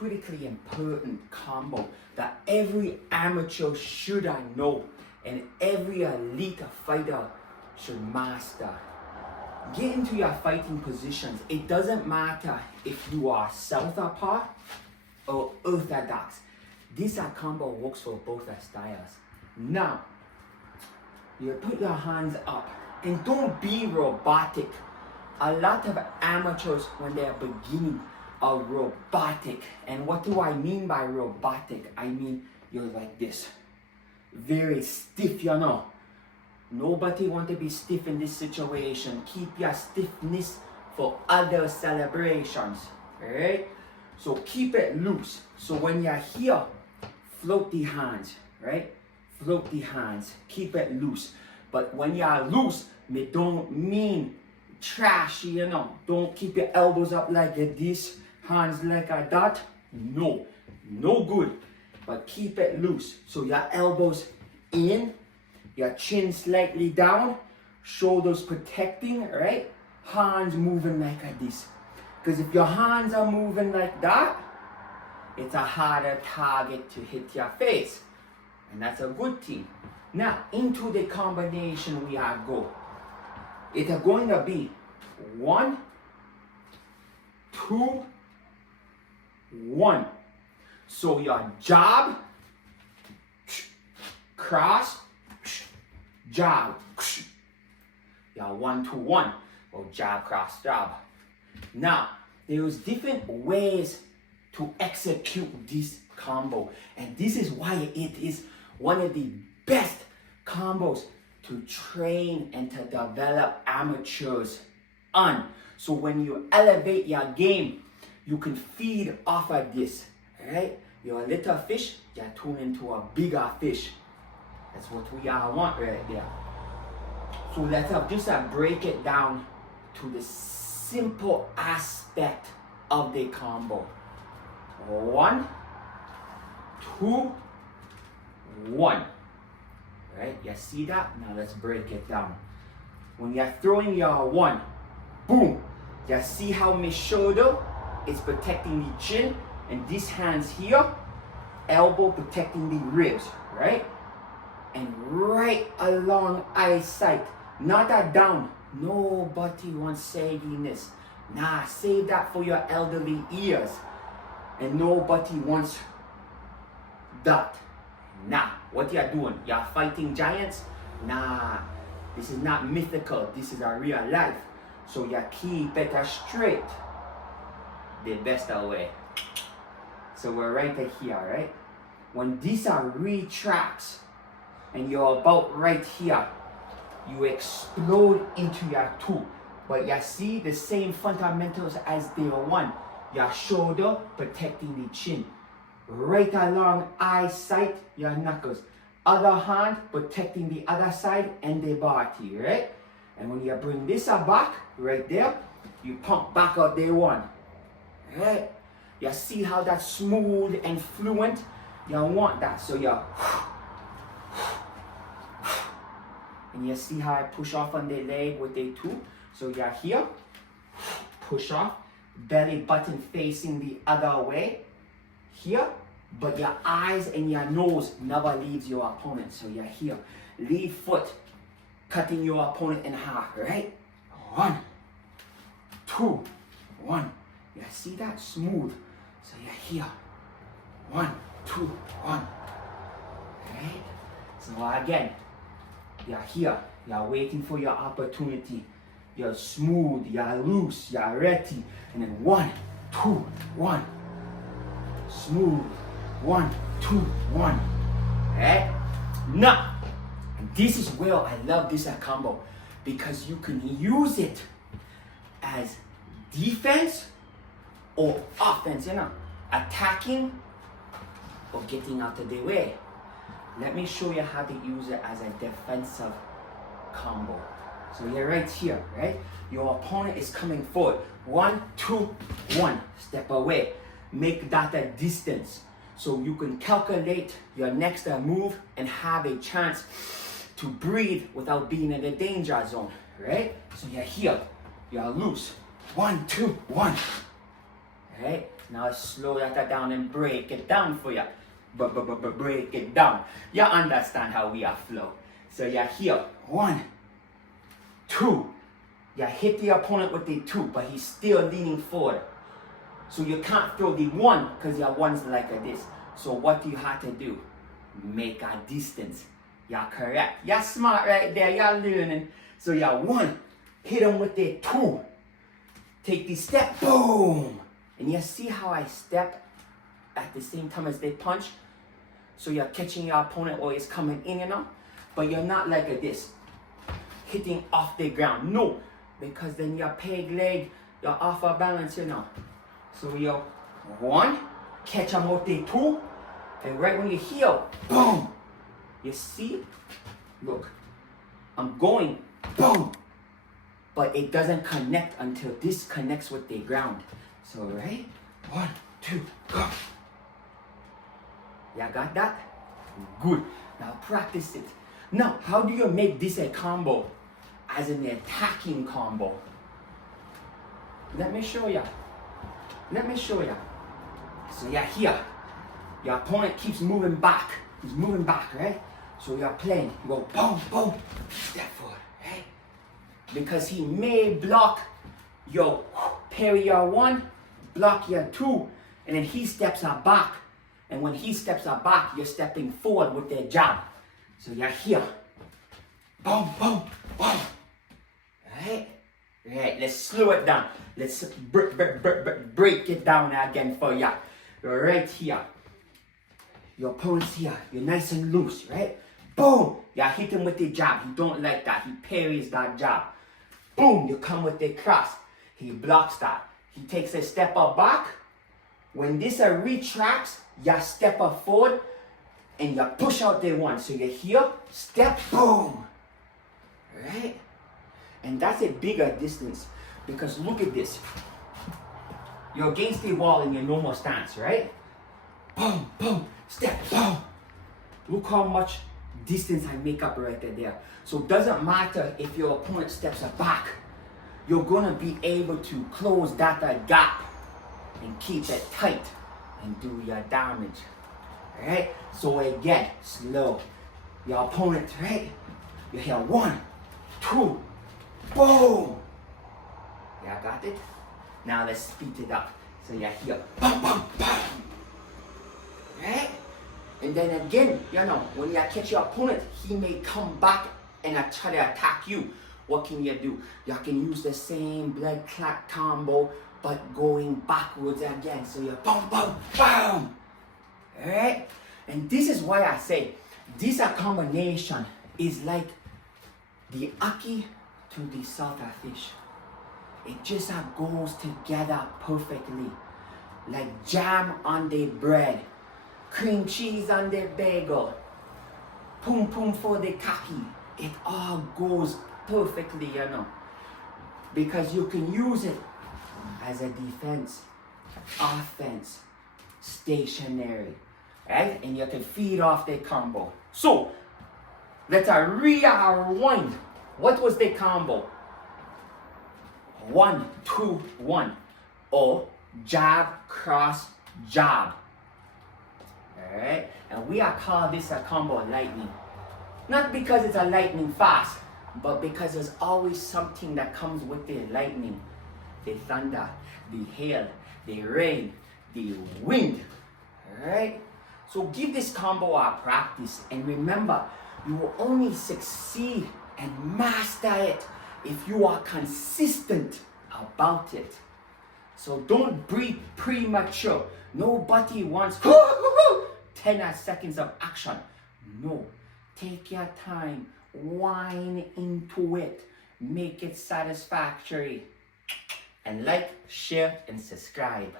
critically important combo that every amateur should know and every elite fighter should master. Get into your fighting positions. It doesn't matter if you are southpaw or orthodox. This combo works for both styles. Now, you put your hands up and don't be robotic. A lot of amateurs, when they're beginning, are robotic. And what do I mean by robotic? I mean you're like this, very stiff, you know. Nobody want to be stiff in this situation. Keep your stiffness for other celebrations, alright? So keep it loose. So when you're here, float the hands, right? Float the hands, keep it loose. But when you're loose, me don't mean trashy, you know. Don't keep your elbows up like this, hands like that. No, no good. But keep it loose. So your elbows in, your chin slightly down, shoulders protecting, right? Hands moving like this. Because if your hands are moving like that, it's a harder target to hit your face. And that's a good thing. Now, into the combination we are go. It's going to be 1, 2, 1. So your jab, cross, jab, your 1, 2, 1, or jab, cross, jab. Now, there's different ways to execute this combo, and this is why it is one of the best combos to train and to develop amateurs on. So when you elevate your game, you can feed off of this, right? You're a little fish, you're turned into a bigger fish. That's what we all want right there. So let's just break it down to the simple aspect of the combo. 1, 2, 1. Right? You see that? Now let's break it down. When you're throwing your 1, boom. You see how my shoulder is protecting the chin, and these hands here, elbow protecting the ribs, right? And right along eyesight, not that down. Nobody wants sagginess. Nah, save that for your elderly ears. And nobody wants that. Nah, what you're doing? You're fighting giants? Nah, this is not mythical. This is a real life. So you keep it straight. The best way. So we're right here, right? When these retracts and you're about right here, you explode into your 2. But you see the same fundamentals as the 1. Your shoulder protecting the chin. Right along eyesight, your knuckles. Other hand protecting the other side and the body, right? And when you bring this back, right there, you pump back out the 1. Right? You see how that's smooth and fluent? You want that, so you and you see how I push off on the leg with the 2. So you're here, push off, belly button facing the other way, here, but your eyes and your nose never leaves your opponent. So you're here, lead foot, cutting your opponent in half, right? 1, 2, 1. You see that? Smooth. So you're here, 1, 2, 1. Right? So again, you're here, you're waiting for your opportunity. You're smooth, you're loose, you're ready. And then 1, 2, 1. Smooth. 1, 2, 1. Right? Now, and this is where I love this combo, because you can use it as defense or offense, you know, attacking or getting out of the way. Let me show you how to use it as a defensive combo. So you're right here, right? Your opponent is coming forward. 1, 2, 1. Step away. Make that a distance. So you can calculate your next move and have a chance to breathe without being in the danger zone, right? So you're here. You're loose. 1, 2, 1. Right? Now slow that down and break it down for you. Break it down. You understand how we are flow. So you're here. 1, 2. You hit the opponent with the 2, but he's still leaning forward. So you can't throw the 1 because your 1's like this. So what do you have to do? Make a distance. You're correct. You're smart right there. You're learning. So you're 1. Hit him with the 2. Take the step. Boom. And you see how I step at the same time as they punch? So you're catching your opponent while he's coming in, you know? But you're not like this. Hitting off the ground. No. Because then your peg leg, you're off of balance, you know. So you're 1. Catch him with the 2. And right when you heel, boom. You see? Look. I'm going, boom. But it doesn't connect until this connects with the ground. So, right? 1, 2, go. You got that? Good. Now practice it. Now, how do you make this a combo? As an attacking combo. Let me show you. So you're here. Your opponent keeps moving back. He's moving back, right? So you're playing. You go boom, boom. Step forward, right? Because he may block your parry your 1, block your 2, and then he steps up back. And when he steps up back, you're stepping forward with their jab. So you're here. Boom, boom, boom. Right? Right, let's slow it down. Let's break it down again for you. You're right here. Your opponent's here. You're nice and loose, right? Boom! You hit him with the jab. He don't like that. He parries that jab. Boom! You come with the cross. He blocks that. He takes a step up back. When this retracts, you step up forward and you push out the 1. So you're here, step, boom! Right? And that's a bigger distance because look at this. You're against the wall in your normal stance, right? Boom, boom, step, boom. Look how much distance I make up right there. So it doesn't matter if your opponent steps back. You're gonna be able to close that gap and keep it tight and do your damage. Alright? So again, slow. Your opponent, right? You hear 1, 2, boom! Yeah, got it? Now let's speed it up. So you're here. Boom, boom, boom. Right? And then again, you know, when you catch your opponent, he may come back and try to attack you. What can you do? You can use the same blood clot combo, but going backwards again. So you're boom, boom, boom. Alright? And this is why I say this combination is like the ackee to the salted fish. It just goes together perfectly. Like jam on the bread, cream cheese on the bagel, pum pum for the kaki. It all goes perfectly, you know. Because you can use it as a defense, offense, stationary, right? And you can feed off the combo. So, let's rewind. What was the combo? 1, 2, 1. Or jab, cross, jab. Alright? And we are called this a combo lightning. Not because it's a lightning fast, but because there's always something that comes with the lightning. The thunder, the hail, the rain, the wind. Alright? So give this combo a practice. And remember, you will only succeed and master it if you are consistent about it. So don't breathe premature. Nobody wants 10 seconds of action. No. Take your time. Whine into it. Make it satisfactory. And like, share, and subscribe.